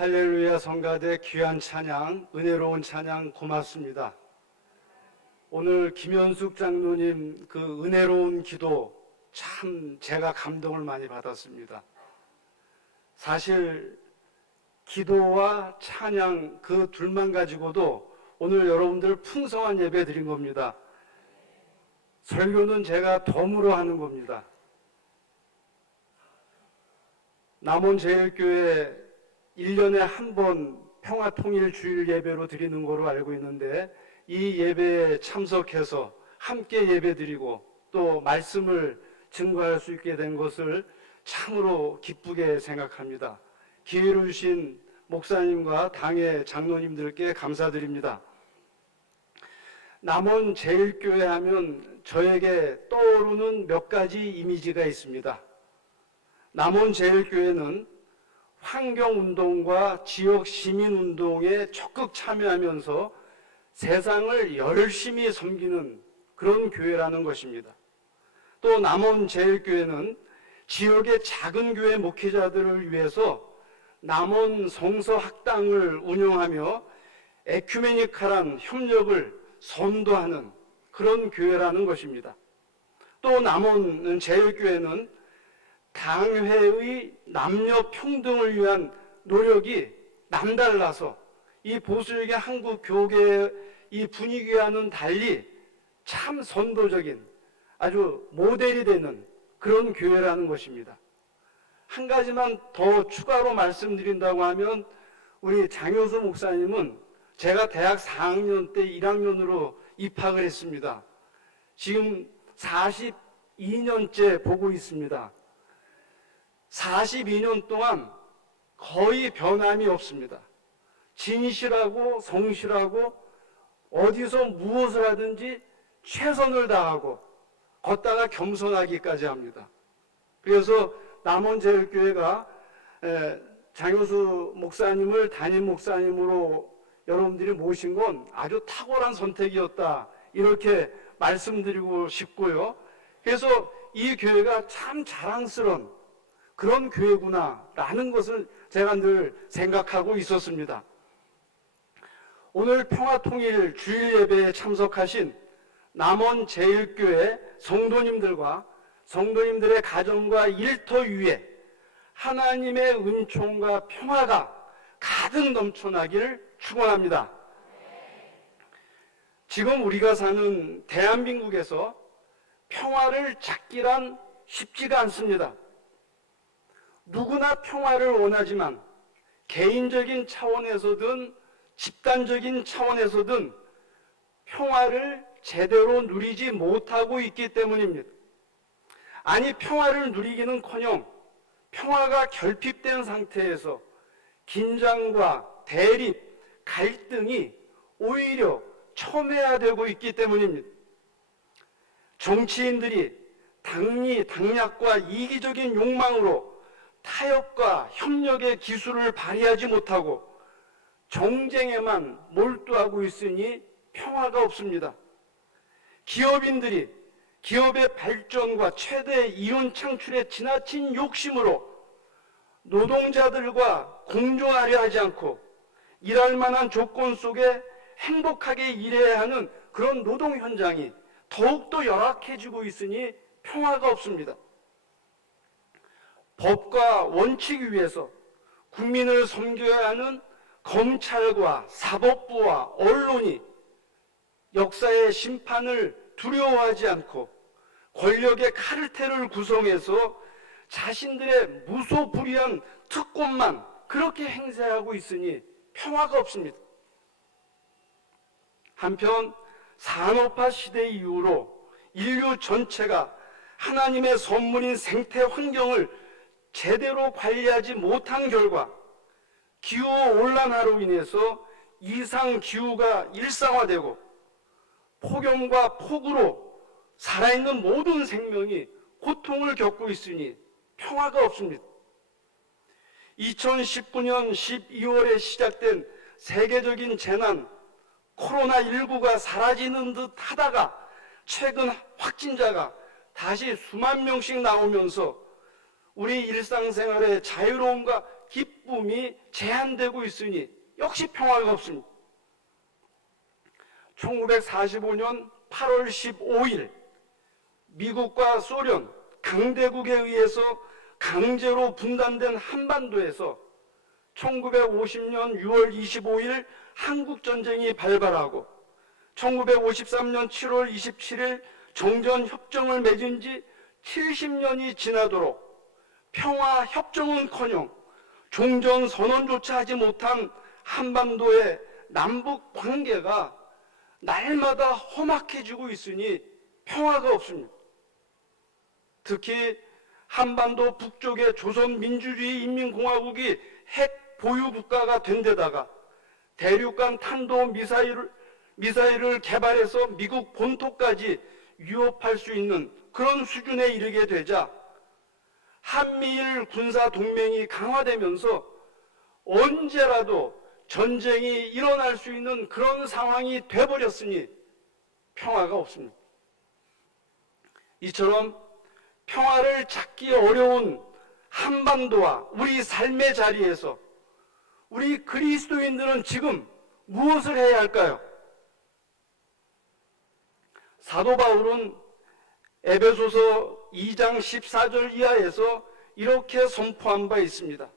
할렐루야 성가대 귀한 찬양, 은혜로운 찬양 고맙습니다. 오늘 김현숙 장로님 그 은혜로운 기도 참 제가 감동을 많이 받았습니다. 사실 기도와 찬양 그 둘만 가지고도 오늘 여러분들 풍성한 예배 드린 겁니다. 설교는 제가 덤으로 하는 겁니다. 남원제일교회 1년에 한 번 평화통일 주일 예배로 드리는 거로 알고 있는데 이 예배에 참석해서 함께 예배 드리고 또 말씀을 증거할 수 있게 된 것을 참으로 기쁘게 생각합니다. 기회를 주신 목사님과 당의 장로님들께 감사드립니다. 남원제일교회 하면 저에게 떠오르는 몇 가지 이미지가 있습니다. 남원제일교회는 환경운동과 지역 시민운동에 적극 참여하면서 세상을 열심히 섬기는 그런 교회라는 것입니다. 또 남원제일교회는 지역의 작은 교회 목회자들을 위해서 남원 성서학당을 운영하며 에큐메니칼한 협력을 선도하는 그런 교회라는 것입니다. 또 남원제일교회는 당회의 남녀 평등을 위한 노력이 남달라서 이 보수적인 한국 교계의 이 분위기와는 달리 참 선도적인 아주 모델이 되는 그런 교회라는 것입니다. 한 가지만 더 추가로 말씀드린다고 하면 우리 장효수 목사님은 제가 대학 4학년 때 1학년으로 입학을 했습니다. 지금 42년째 보고 있습니다. 42년 동안 거의 변함이 없습니다. 진실하고 성실하고 어디서 무엇을 하든지 최선을 다하고 걷다가 겸손하기까지 합니다. 그래서 남원제일교회가 장효수 목사님을 담임 목사님으로 여러분들이 모신 건 아주 탁월한 선택이었다 이렇게 말씀드리고 싶고요. 그래서 이 교회가 참 자랑스러운 그런 교회구나라는 것을 제가 늘 생각하고 있었습니다. 오늘 평화통일 주일 예배에 참석하신 남원제일교회 성도님들과 성도님들의 가정과 일터 위에 하나님의 은총과 평화가 가득 넘쳐나기를 축원합니다. 지금 우리가 사는 대한민국에서 평화를 찾기란 쉽지가 않습니다. 누구나 평화를 원하지만 개인적인 차원에서든 집단적인 차원에서든 평화를 제대로 누리지 못하고 있기 때문입니다. 아니 평화를 누리기는커녕 평화가 결핍된 상태에서 긴장과 대립, 갈등이 오히려 첨예화되고 있기 때문입니다. 정치인들이 당리, 당략과 이기적인 욕망으로 타협과 협력의 기술을 발휘하지 못하고 정쟁에만 몰두하고 있으니 평화가 없습니다. 기업인들이 기업의 발전과 최대 이윤 창출에 지나친 욕심으로 노동자들과 공존하려 하지 않고 일할 만한 조건 속에 행복하게 일해야 하는 그런 노동 현장이 더욱더 열악해지고 있으니 평화가 없습니다. 법과 원칙 위에서 국민을 섬겨야 하는 검찰과 사법부와 언론이 역사의 심판을 두려워하지 않고 권력의 카르텔을 구성해서 자신들의 무소불위한 특권만 그렇게 행사하고 있으니 평화가 없습니다. 한편 산업화 시대 이후로 인류 전체가 하나님의 선물인 생태 환경을 제대로 관리하지 못한 결과 기후온난화로 인해서 이상기후가 일상화되고 폭염과 폭우로 살아있는 모든 생명이 고통을 겪고 있으니 평화가 없습니다. 2019년 12월에 시작된 세계적인 재난 코로나19가 사라지는 듯 하다가 최근 확진자가 다시 수만 명씩 나오면서 우리 일상생활의 자유로움과 기쁨이 제한되고 있으니 역시 평화가 없습니다. 1945년 8월 15일 미국과 소련 강대국에 의해서 강제로 분단된 한반도에서 1950년 6월 25일 한국전쟁이 발발하고 1953년 7월 27일 정전협정을 맺은 지 70년이 지나도록 평화협정은커녕 종전선언조차 하지 못한 한반도의 남북 관계가 날마다 험악해지고 있으니 평화가 없습니다. 특히 한반도 북쪽의 조선민주주의인민공화국이 핵 보유국가가 된 데다가 대륙간 탄도미사일을 개발해서 미국 본토까지 위협할 수 있는 그런 수준에 이르게 되자 한미일 군사동맹이 강화되면서 언제라도 전쟁이 일어날 수 있는 그런 상황이 돼버렸으니 평화가 없습니다. 이처럼 평화를 찾기 어려운 한반도와 우리 삶의 자리에서 우리 그리스도인들은 지금 무엇을 해야 할까요? 사도 바울은 에베소서 2장 14절 이하에서 이렇게 선포한 바 있습니다.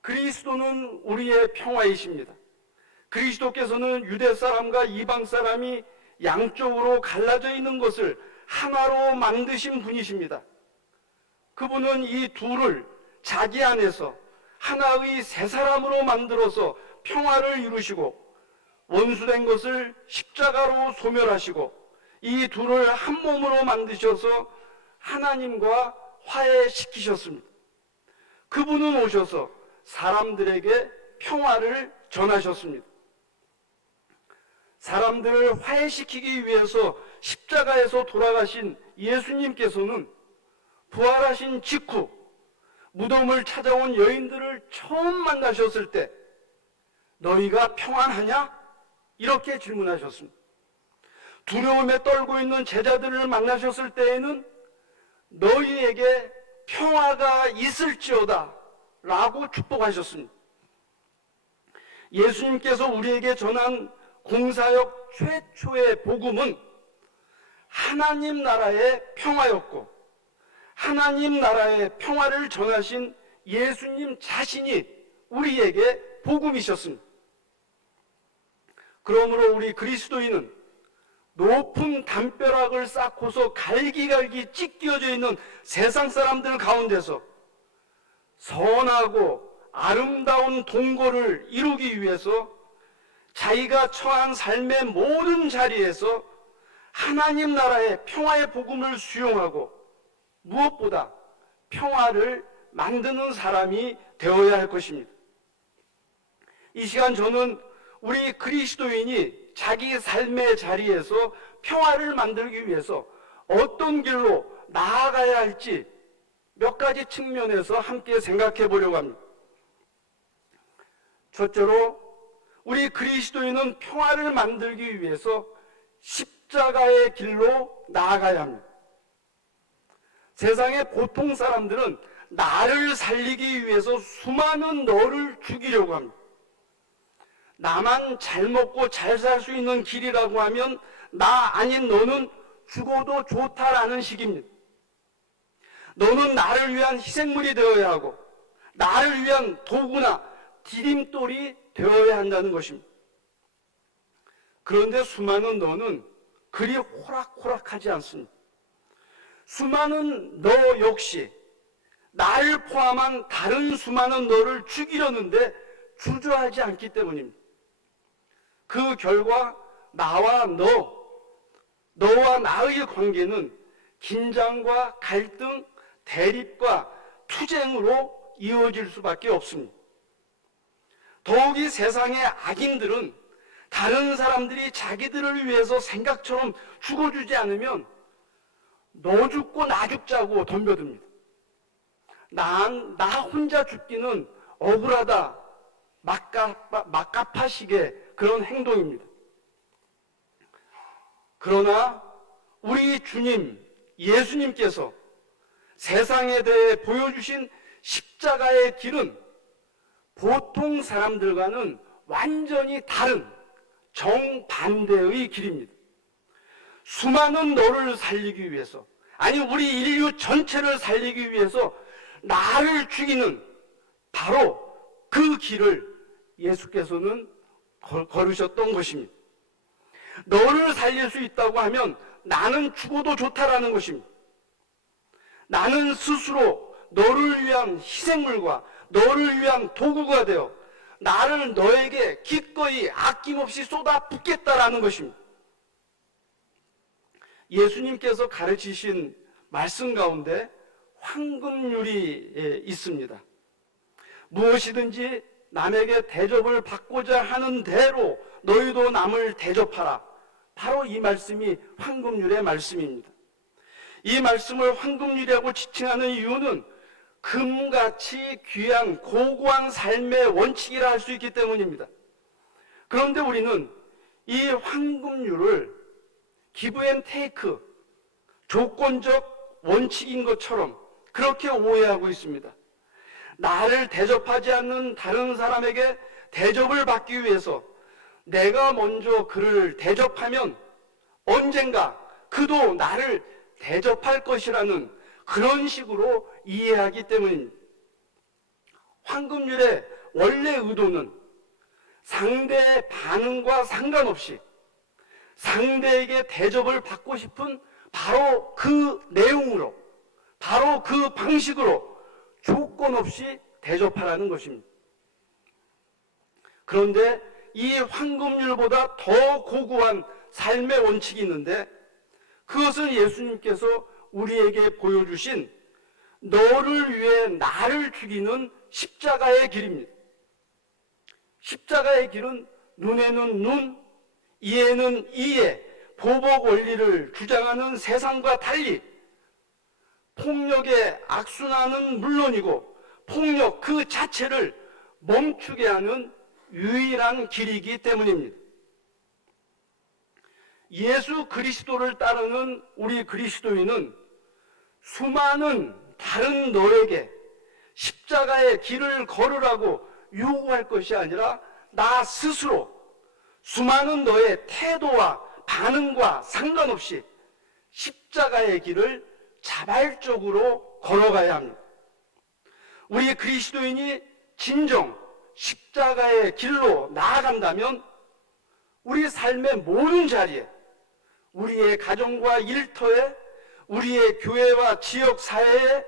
그리스도는 우리의 평화이십니다. 그리스도께서는 유대 사람과 이방 사람이 양쪽으로 갈라져 있는 것을 하나로 만드신 분이십니다. 그분은 이 둘을 자기 안에서 하나의 새 사람으로 만들어서 평화를 이루시고 원수된 것을 십자가로 소멸하시고 이 둘을 한 몸으로 만드셔서 하나님과 화해시키셨습니다. 그분은 오셔서 사람들에게 평화를 전하셨습니다. 사람들을 화해시키기 위해서 십자가에서 돌아가신 예수님께서는 부활하신 직후 무덤을 찾아온 여인들을 처음 만나셨을 때 너희가 평안하냐? 이렇게 질문하셨습니다. 두려움에 떨고 있는 제자들을 만나셨을 때에는 너희에게 평화가 있을지어다 라고 축복하셨습니다. 예수님께서 우리에게 전한 공사역 최초의 복음은 하나님 나라의 평화였고 하나님 나라의 평화를 전하신 예수님 자신이 우리에게 복음이셨습니다. 그러므로 우리 그리스도인은 높은 담벼락을 쌓고서 갈기갈기 찢겨져 있는 세상 사람들 가운데서 선하고 아름다운 동거를 이루기 위해서 자기가 처한 삶의 모든 자리에서 하나님 나라의 평화의 복음을 수용하고 무엇보다 평화를 만드는 사람이 되어야 할 것입니다. 이 시간 저는 우리 그리스도인이 자기 삶의 자리에서 평화를 만들기 위해서 어떤 길로 나아가야 할지 몇 가지 측면에서 함께 생각해 보려고 합니다. 첫째로 우리 그리스도인은 평화를 만들기 위해서 십자가의 길로 나아가야 합니다. 세상의 보통 사람들은 나를 살리기 위해서 수많은 너를 죽이려고 합니다. 나만 잘 먹고 잘 살 수 있는 길이라고 하면 나 아닌 너는 죽어도 좋다라는 식입니다. 너는 나를 위한 희생물이 되어야 하고 나를 위한 도구나 디딤돌이 되어야 한다는 것입니다. 그런데 수많은 너는 그리 호락호락하지 않습니다. 수많은 너 역시 나를 포함한 다른 수많은 너를 죽이려는데 주저하지 않기 때문입니다. 그 결과 나와 너와 나의 관계는 긴장과 갈등, 대립과 투쟁으로 이어질 수밖에 없습니다. 더욱이 세상의 악인들은 다른 사람들이 자기들을 위해서 생각처럼 죽어주지 않으면 너 죽고 나 죽자고 덤벼듭니다. 나 혼자 죽기는 억울하다, 막가파식의 그런 행동입니다. 그러나 우리 주님 예수님께서 세상에 대해 보여주신 십자가의 길은 보통 사람들과는 완전히 다른 정반대의 길입니다. 수많은 너를 살리기 위해서, 아니 우리 인류 전체를 살리기 위해서 나를 죽이는 바로 그 길을 예수께서는 걸으셨던 것입니다. 너를 살릴 수 있다고 하면 나는 죽어도 좋다라는 것입니다. 나는 스스로 너를 위한 희생물과 너를 위한 도구가 되어 나를 너에게 기꺼이 아낌없이 쏟아붓겠다라는 것입니다. 예수님께서 가르치신 말씀 가운데 황금률이 있습니다. 무엇이든지 남에게 대접을 받고자 하는 대로 너희도 남을 대접하라. 바로 이 말씀이 황금률의 말씀입니다. 이 말씀을 황금률이라고 지칭하는 이유는 금같이 귀한 고고한 삶의 원칙이라 할 수 있기 때문입니다. 그런데 우리는 이 황금률을 기브 앤 테이크, 조건적 원칙인 것처럼 그렇게 오해하고 있습니다. 나를 대접하지 않는 다른 사람에게 대접을 받기 위해서 내가 먼저 그를 대접하면 언젠가 그도 나를 대접할 것이라는 그런 식으로 이해하기 때문입니다. 황금률의 원래 의도는 상대의 반응과 상관없이 상대에게 대접을 받고 싶은 바로 그 내용으로, 바로 그 방식으로 조건 없이 대접하라는 것입니다. 그런데 이 황금률보다 더 고고한 삶의 원칙이 있는데 그것은 예수님께서 우리에게 보여주신 너를 위해 나를 죽이는 십자가의 길입니다. 십자가의 길은 눈에는 눈, 이에는 이에 보복 원리를 주장하는 세상과 달리 폭력의 악순환은 물론이고 폭력 그 자체를 멈추게 하는 유일한 길이기 때문입니다. 예수 그리스도를 따르는 우리 그리스도인은 수많은 다른 너에게 십자가의 길을 걸으라고 요구할 것이 아니라 나 스스로 수많은 너의 태도와 반응과 상관없이 십자가의 길을 자발적으로 걸어가야 합니다. 우리 그리스도인이 진정 십자가의 길로 나아간다면 우리 삶의 모든 자리에, 우리의 가정과 일터에, 우리의 교회와 지역 사회에,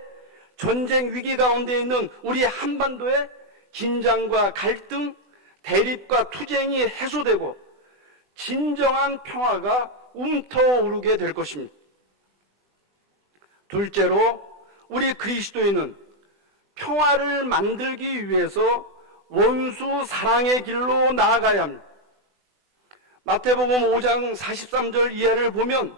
전쟁 위기 가운데 있는 우리 한반도에 긴장과 갈등, 대립과 투쟁이 해소되고 진정한 평화가 움터오르게 될 것입니다. 둘째로 우리 그리스도인은 평화를 만들기 위해서 원수 사랑의 길로 나아가야 합니다. 마태복음 5장 43절 이하를 보면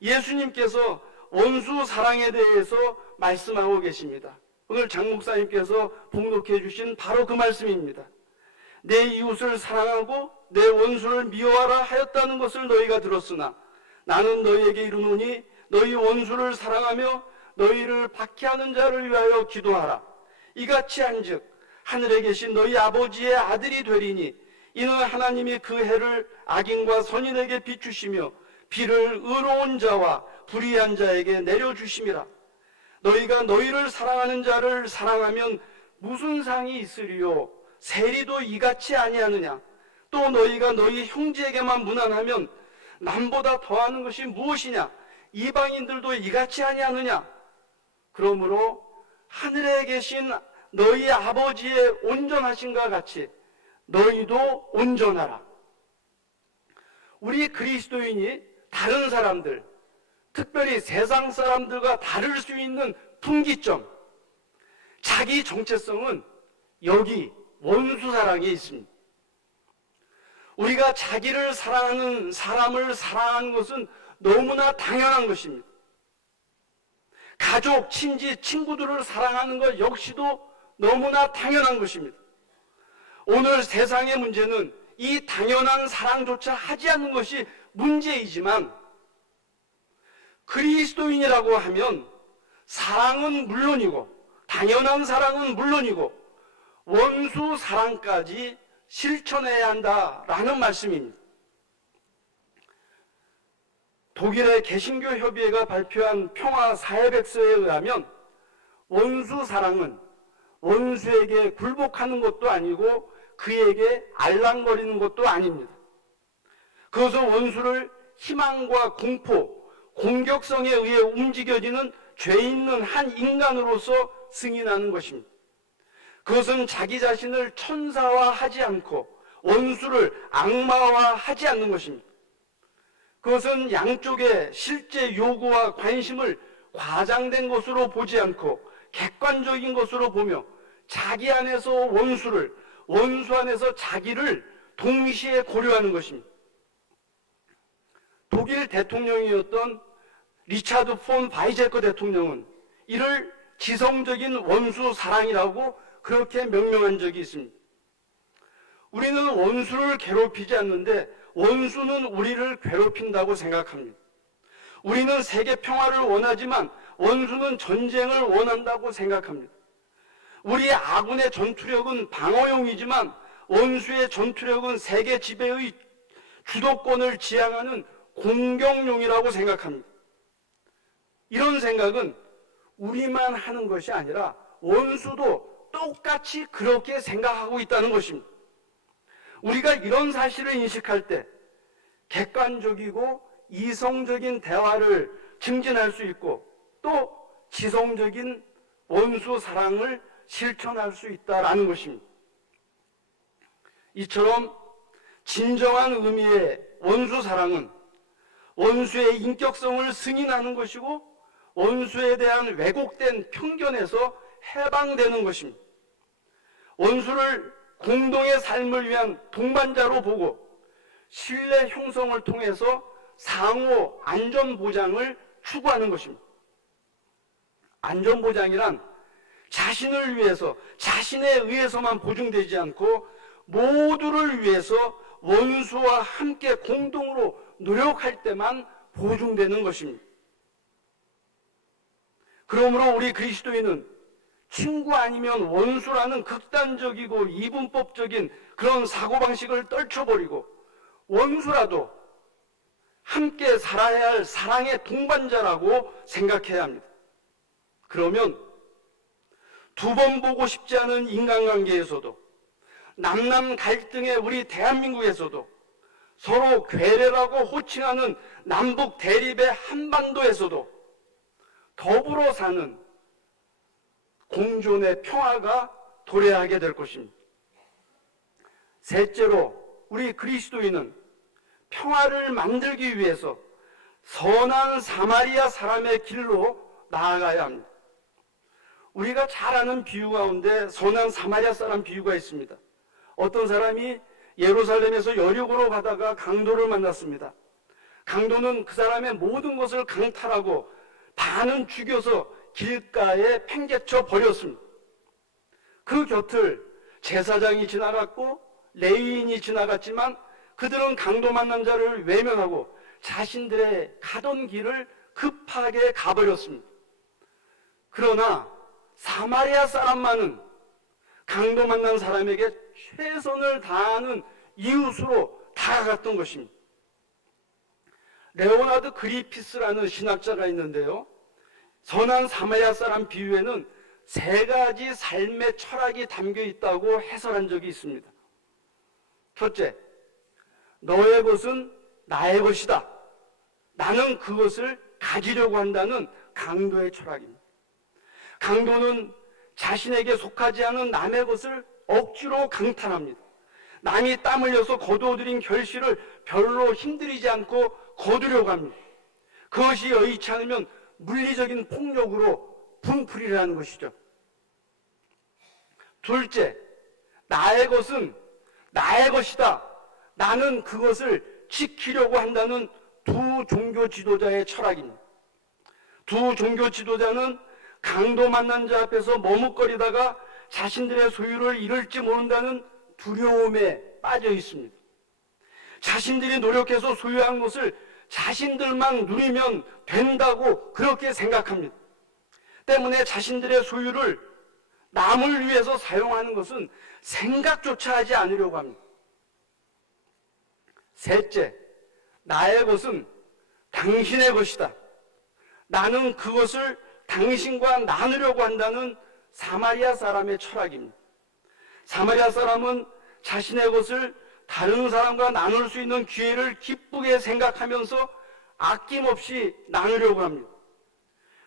예수님께서 원수 사랑에 대해서 말씀하고 계십니다. 오늘 장 목사님께서 봉독해 주신 바로 그 말씀입니다. 내 이웃을 사랑하고 내 원수를 미워하라 하였다는 것을 너희가 들었으나 나는 너희에게 이르노니 너희 원수를 사랑하며 너희를 박해하는 자를 위하여 기도하라. 이같이 한즉 하늘에 계신 너희 아버지의 아들이 되리니 이는 하나님이 그 해를 악인과 선인에게 비추시며 비를 의로운 자와 불의한 자에게 내려주심이라. 너희가 너희를 사랑하는 자를 사랑하면 무슨 상이 있으리요? 세리도 이같이 아니하느냐? 또 너희가 너희 형제에게만 무난하면 남보다 더하는 것이 무엇이냐? 이방인들도 이같이 아니하느냐? 그러므로 하늘에 계신 너희 아버지의 온전하심과 같이 너희도 온전하라. 우리 그리스도인이 다른 사람들, 특별히 세상 사람들과 다를 수 있는 분기점, 자기 정체성은 여기 원수 사랑에 있습니다. 우리가 자기를 사랑하는 사람을 사랑하는 것은 너무나 당연한 것입니다. 가족, 친지, 친구들을 사랑하는 것 역시도 너무나 당연한 것입니다. 오늘 세상의 문제는 이 당연한 사랑조차 하지 않는 것이 문제이지만 그리스도인이라고 하면 사랑은 물론이고 당연한 사랑은 물론이고 원수 사랑까지 실천해야 한다라는 말씀입니다. 독일의 개신교 협의회가 발표한 평화 사회백서에 의하면 원수 사랑은 원수에게 굴복하는 것도 아니고 그에게 알랑거리는 것도 아닙니다. 그것은 원수를 희망과 공포, 공격성에 의해 움직여지는 죄 있는 한 인간으로서 승인하는 것입니다. 그것은 자기 자신을 천사화하지 않고 원수를 악마화하지 않는 것입니다. 그것은 양쪽의 실제 요구와 관심을 과장된 것으로 보지 않고 객관적인 것으로 보며 자기 안에서 원수를, 원수 안에서 자기를 동시에 고려하는 것입니다. 독일 대통령이었던 리차드 폰 바이제커 대통령은 이를 지성적인 원수 사랑이라고 그렇게 명명한 적이 있습니다. 우리는 원수를 괴롭히지 않는데 원수는 우리를 괴롭힌다고 생각합니다. 우리는 세계 평화를 원하지만 원수는 전쟁을 원한다고 생각합니다. 우리 아군의 전투력은 방어용이지만 원수의 전투력은 세계 지배의 주도권을 지향하는 공격용이라고 생각합니다. 이런 생각은 우리만 하는 것이 아니라 원수도 똑같이 그렇게 생각하고 있다는 것입니다. 우리가 이런 사실을 인식할 때 객관적이고 이성적인 대화를 증진할 수 있고 또 지성적인 원수 사랑을 실천할 수 있다는 것입니다. 이처럼 진정한 의미의 원수 사랑은 원수의 인격성을 승인하는 것이고 원수에 대한 왜곡된 편견에서 해방되는 것입니다. 원수를 공동의 삶을 위한 동반자로 보고 신뢰 형성을 통해서 상호 안전보장을 추구하는 것입니다. 안전보장이란 자신을 위해서, 자신에 의해서만 보증되지 않고 모두를 위해서 원수와 함께 공동으로 노력할 때만 보증되는 것입니다. 그러므로 우리 그리스도인은 친구 아니면 원수라는 극단적이고 이분법적인 그런 사고방식을 떨쳐버리고 원수라도 함께 살아야 할 사랑의 동반자라고 생각해야 합니다. 그러면 두 번 보고 싶지 않은 인간관계에서도 남남 갈등의 우리 대한민국에서도 서로 괴뢰라고 호칭하는 남북 대립의 한반도에서도 더불어 사는 공존의 평화가 도래하게 될 것입니다. 셋째로 우리 그리스도인은 평화를 만들기 위해서 선한 사마리아 사람의 길로 나아가야 합니다. 우리가 잘 아는 비유 가운데 선한 사마리아 사람 비유가 있습니다. 어떤 사람이 예루살렘에서 여리고로 가다가 강도를 만났습니다. 강도는 그 사람의 모든 것을 강탈하고 반은 죽여서 길가에 팽개쳐 버렸습니다. 그 곁을 제사장이 지나갔고 레위인이 지나갔지만 그들은 강도 만난 자를 외면하고 자신들의 가던 길을 급하게 가버렸습니다. 그러나 사마리아 사람만은 강도 만난 사람에게 최선을 다하는 이웃으로 다가갔던 것입니다. 레오나드 그리피스라는 신학자가 있는데요, 선한 사마리아 사람 비유에는 세 가지 삶의 철학이 담겨 있다고 해설한 적이 있습니다. 첫째, 너의 것은 나의 것이다. 나는 그것을 가지려고 한다는 강도의 철학입니다. 강도는 자신에게 속하지 않은 남의 것을 억지로 강탈합니다. 남이 땀 흘려서 거두어들인 결실을 별로 힘들이지 않고 거두려고 합니다. 그것이 여의치 않으면 물리적인 폭력으로 분풀이를 하는 것이죠. 둘째, 나의 것은 나의 것이다. 나는 그것을 지키려고 한다는 두 종교 지도자의 철학입니다. 두 종교 지도자는 강도 만난 자 앞에서 머뭇거리다가 자신들의 소유를 잃을지 모른다는 두려움에 빠져 있습니다. 자신들이 노력해서 소유한 것을 자신들만 누리면 된다고 그렇게 생각합니다. 때문에 자신들의 소유를 남을 위해서 사용하는 것은 생각조차 하지 않으려고 합니다. 셋째, 나의 것은 당신의 것이다. 나는 그것을 당신과 나누려고 한다는 사마리아 사람의 철학입니다. 사마리아 사람은 자신의 것을 다른 사람과 나눌 수 있는 기회를 기쁘게 생각하면서 아낌없이 나누려고 합니다.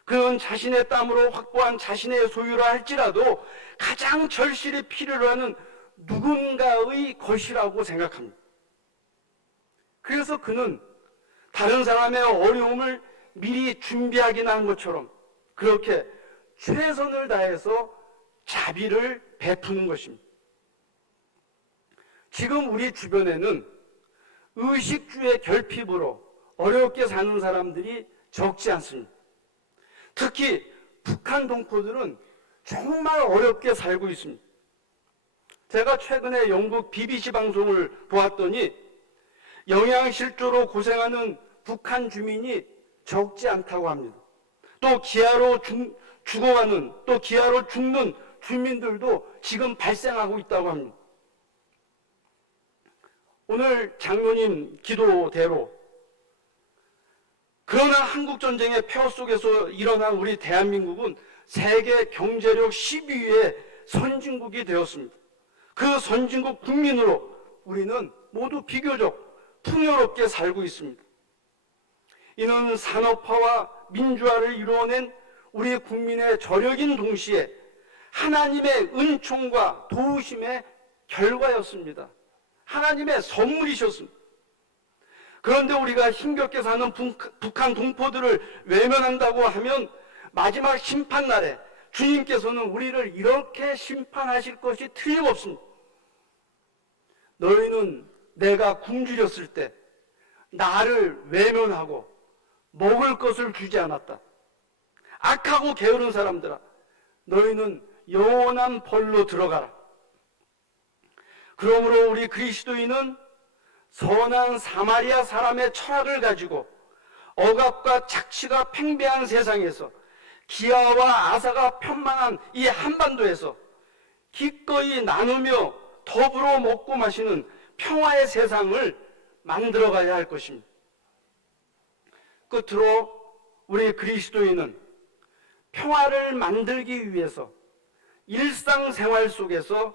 그는 자신의 땀으로 확보한 자신의 소유라 할지라도 가장 절실히 필요로 하는 누군가의 것이라고 생각합니다. 그래서 그는 다른 사람의 어려움을 미리 준비하긴 한 것처럼 그렇게 최선을 다해서 자비를 베푸는 것입니다. 지금 우리 주변에는 의식주의 결핍으로 어렵게 사는 사람들이 적지 않습니다. 특히 북한 동포들은 정말 어렵게 살고 있습니다. 제가 최근에 영국 BBC 방송을 보았더니 영양실조로 고생하는 북한 주민이 적지 않다고 합니다. 또 기아로 죽어가는, 또 기아로 죽는 주민들도 지금 발생하고 있다고 합니다. 오늘 장로님 기도대로 그러나 한국전쟁의 폐허 속에서 일어난 우리 대한민국은 세계 경제력 10위의 선진국이 되었습니다. 그 선진국 국민으로 우리는 모두 비교적 풍요롭게 살고 있습니다. 이는 산업화와 민주화를 이루어낸 우리 국민의 저력인 동시에 하나님의 은총과 도우심의 결과였습니다. 하나님의 선물이셨습니다. 그런데 우리가 힘겹게 사는 북한 동포들을 외면한다고 하면 마지막 심판날에 주님께서는 우리를 이렇게 심판하실 것이 틀림없습니다. 너희는 내가 굶주렸을 때 나를 외면하고 먹을 것을 주지 않았다. 악하고 게으른 사람들아, 너희는 영원한 벌로 들어가라. 그러므로 우리 그리스도인은 선한 사마리아 사람의 철학을 가지고 억압과 착취가 팽배한 세상에서 기아와 아사가 편만한 이 한반도에서 기꺼이 나누며 더불어 먹고 마시는 평화의 세상을 만들어가야 할 것입니다. 끝으로 우리 그리스도인은 평화를 만들기 위해서 일상생활 속에서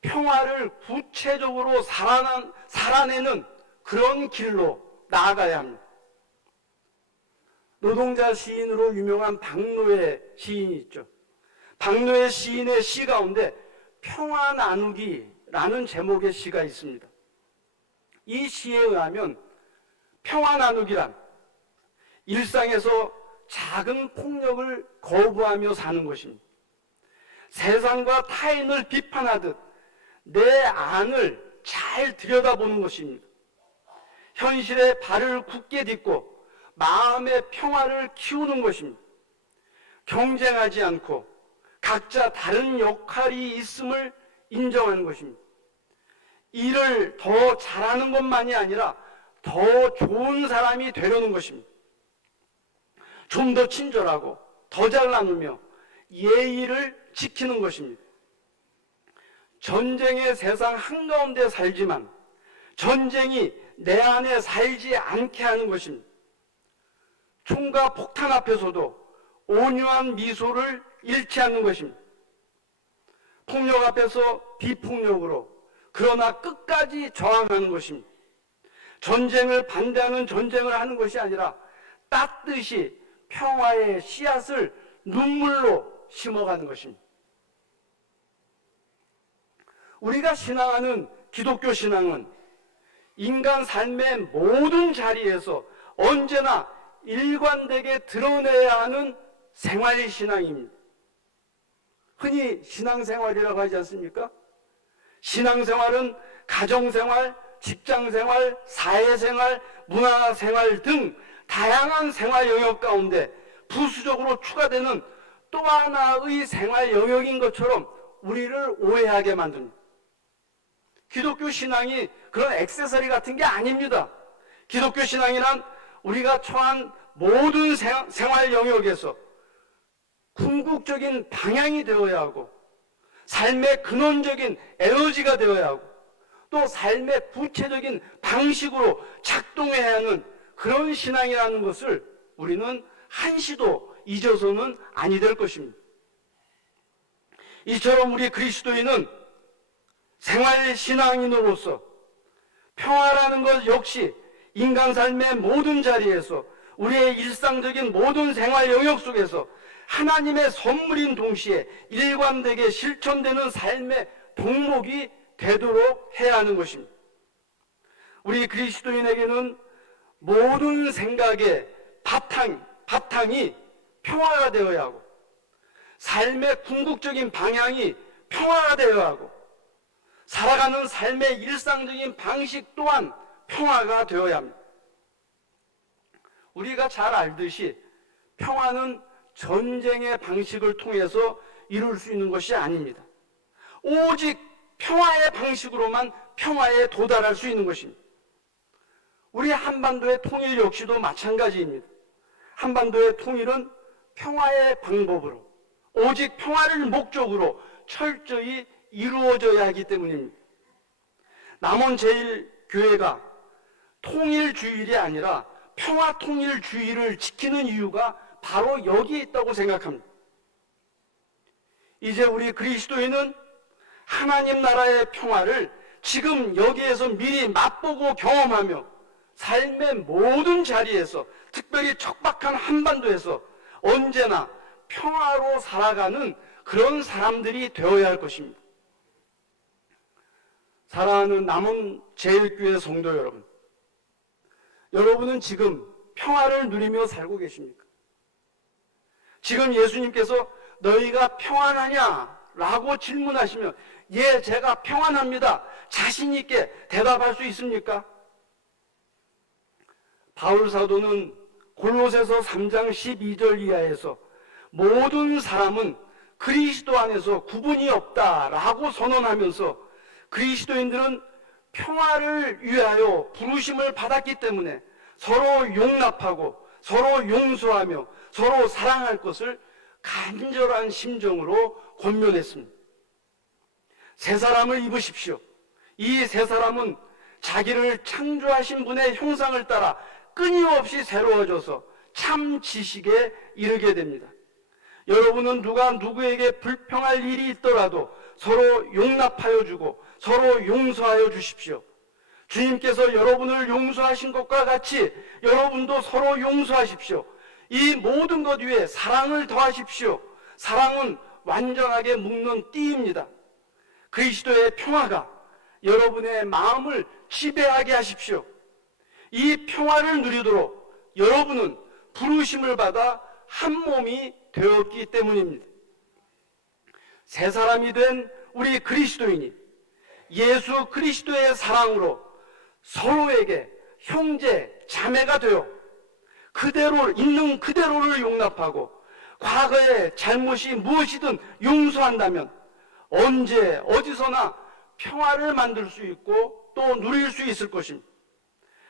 평화를 구체적으로 살아내는 그런 길로 나아가야 합니다. 노동자 시인으로 유명한 박노해 시인이 있죠. 박노해 시인의 시 가운데 평화 나누기라는 제목의 시가 있습니다. 이 시에 의하면 평화 나누기란 일상에서 작은 폭력을 거부하며 사는 것입니다. 세상과 타인을 비판하듯 내 안을 잘 들여다보는 것입니다. 현실에 발을 굳게 딛고 마음의 평화를 키우는 것입니다. 경쟁하지 않고 각자 다른 역할이 있음을 인정하는 것입니다. 일을 더 잘하는 것만이 아니라 더 좋은 사람이 되려는 것입니다. 좀 더 친절하고 더 잘 나누며 예의를 지키는 것입니다. 전쟁의 세상 한가운데 살지만 전쟁이 내 안에 살지 않게 하는 것입니다. 총과 폭탄 앞에서도 온유한 미소를 잃지 않는 것입니다. 폭력 앞에서 비폭력으로 그러나 끝까지 저항하는 것입니다. 전쟁을 반대하는 전쟁을 하는 것이 아니라 따뜻이 평화의 씨앗을 눈물로 심어가는 것입니다. 우리가 신앙하는 기독교 신앙은 인간 삶의 모든 자리에서 언제나 일관되게 드러내야 하는 생활 신앙입니다. 흔히 신앙생활이라고 하지 않습니까? 신앙생활은 가정생활, 직장생활, 사회생활, 문화생활 등 다양한 생활 영역 가운데 부수적으로 추가되는 또 하나의 생활 영역인 것처럼 우리를 오해하게 만듭니다. 기독교 신앙이 그런 액세서리 같은 게 아닙니다. 기독교 신앙이란 우리가 처한 모든 생활 영역에서 궁극적인 방향이 되어야 하고 삶의 근원적인 에너지가 되어야 하고 또 삶의 구체적인 방식으로 작동해야 하는 그런 신앙이라는 것을 우리는 한시도 잊어서는 아니 될 것입니다. 이처럼 우리 그리스도인은 생활신앙인으로서 평화라는 것 역시 인간 삶의 모든 자리에서 우리의 일상적인 모든 생활 영역 속에서 하나님의 선물인 동시에 일관되게 실천되는 삶의 덕목이 되도록 해야 하는 것입니다. 우리 그리스도인에게는 모든 생각의 바탕이 평화가 되어야 하고 삶의 궁극적인 방향이 평화가 되어야 하고 살아가는 삶의 일상적인 방식 또한 평화가 되어야 합니다. 우리가 잘 알듯이 평화는 전쟁의 방식을 통해서 이룰 수 있는 것이 아닙니다. 오직 평화의 방식으로만 평화에 도달할 수 있는 것입니다. 우리 한반도의 통일 역시도 마찬가지입니다. 한반도의 통일은 평화의 방법으로 오직 평화를 목적으로 철저히 이루어져야 하기 때문입니다. 남원 제1교회가 통일주일이 아니라 평화통일주의를 지키는 이유가 바로 여기에 있다고 생각합니다. 이제 우리 그리스도인은 하나님 나라의 평화를 지금 여기에서 미리 맛보고 경험하며 삶의 모든 자리에서 특별히 척박한 한반도에서 언제나 평화로 살아가는 그런 사람들이 되어야 할 것입니다. 사랑하는 남원 제1교회 성도 여러분, 여러분은 지금 평화를 누리며 살고 계십니까? 지금 예수님께서 너희가 평안하냐? 라고 질문하시면 예, 제가 평안합니다. 자신 있게 대답할 수 있습니까? 바울 사도는 골로새서 3장 12절 이하에서 모든 사람은 그리스도 안에서 구분이 없다라고 선언하면서 그리스도인들은 평화를 위하여 부르심을 받았기 때문에 서로 용납하고 서로 용서하며 서로 사랑할 것을 간절한 심정으로 권면했습니다. 새 사람을 입으십시오. 이 새 사람은 자기를 창조하신 분의 형상을 따라 끊임없이 새로워져서 참 지식에 이르게 됩니다. 여러분은 누가 누구에게 불평할 일이 있더라도 서로 용납하여 주고 서로 용서하여 주십시오. 주님께서 여러분을 용서하신 것과 같이 여러분도 서로 용서하십시오. 이 모든 것 위에 사랑을 더하십시오. 사랑은 완전하게 묶는 띠입니다. 그리스도의 평화가 여러분의 마음을 지배하게 하십시오. 이 평화를 누리도록 여러분은 부르심을 받아 한 몸이 되었기 때문입니다. 새 사람이 된 우리 그리스도인이 예수 그리스도의 사랑으로 서로에게 형제, 자매가 되어 그대로 있는 그대로를 용납하고 과거의 잘못이 무엇이든 용서한다면 언제 어디서나 평화를 만들 수 있고 또 누릴 수 있을 것입니다.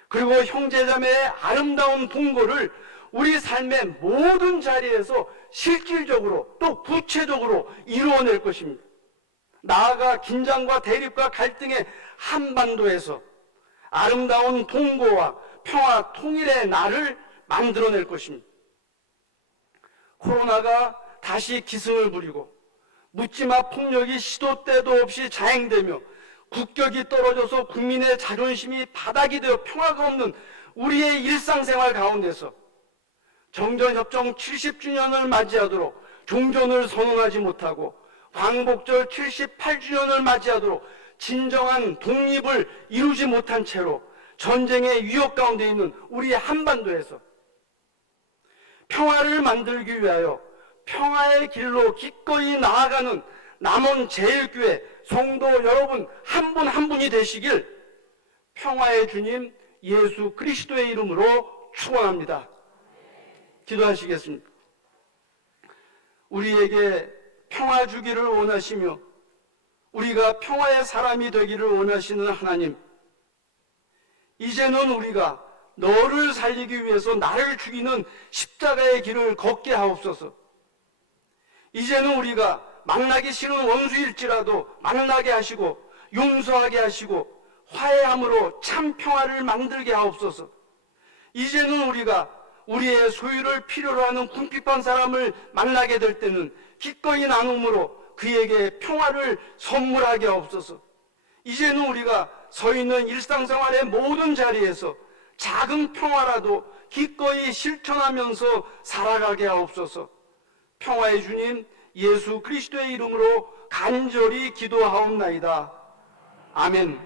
그리고 형제자매의 아름다운 동거를 우리 삶의 모든 자리에서 실질적으로 또 구체적으로 이루어낼 것입니다. 나아가 긴장과 대립과 갈등의 한반도에서 아름다운 동거와 평화 통일의 날을 만들어낼 것입니다. 코로나가 다시 기승을 부리고 묻지마 폭력이 시도 때도 없이 자행되며 국격이 떨어져서 국민의 자존심이 바닥이 되어 평화가 없는 우리의 일상생활 가운데서 정전협정 70주년을 맞이하도록 종전을 선언하지 못하고 광복절 78주년을 맞이하도록 진정한 독립을 이루지 못한 채로 전쟁의 위협 가운데 있는 우리 한반도에서 평화를 만들기 위하여 평화의 길로 기꺼이 나아가는 남원 제1교회 성도 여러분 한 분 한 분이 되시길 평화의 주님 예수 그리스도의 이름으로 축원합니다. 기도하시겠습니다. 우리에게 평화 주기를 원하시며 우리가 평화의 사람이 되기를 원하시는 하나님, 이제는 우리가 너를 살리기 위해서 나를 죽이는 십자가의 길을 걷게 하옵소서. 이제는 우리가 만나기 싫은 원수일지라도 만나게 하시고 용서하게 하시고 화해함으로 참 평화를 만들게 하옵소서. 이제는 우리가 우리의 소유를 필요로 하는 궁핍한 사람을 만나게 될 때는 기꺼이 나눔으로 그에게 평화를 선물하게 하옵소서. 이제는 우리가 서 있는 일상생활의 모든 자리에서 작은 평화라도 기꺼이 실천하면서 살아가게 하옵소서. 평화의 주님 예수 그리스도의 이름으로 간절히 기도하옵나이다. 아멘.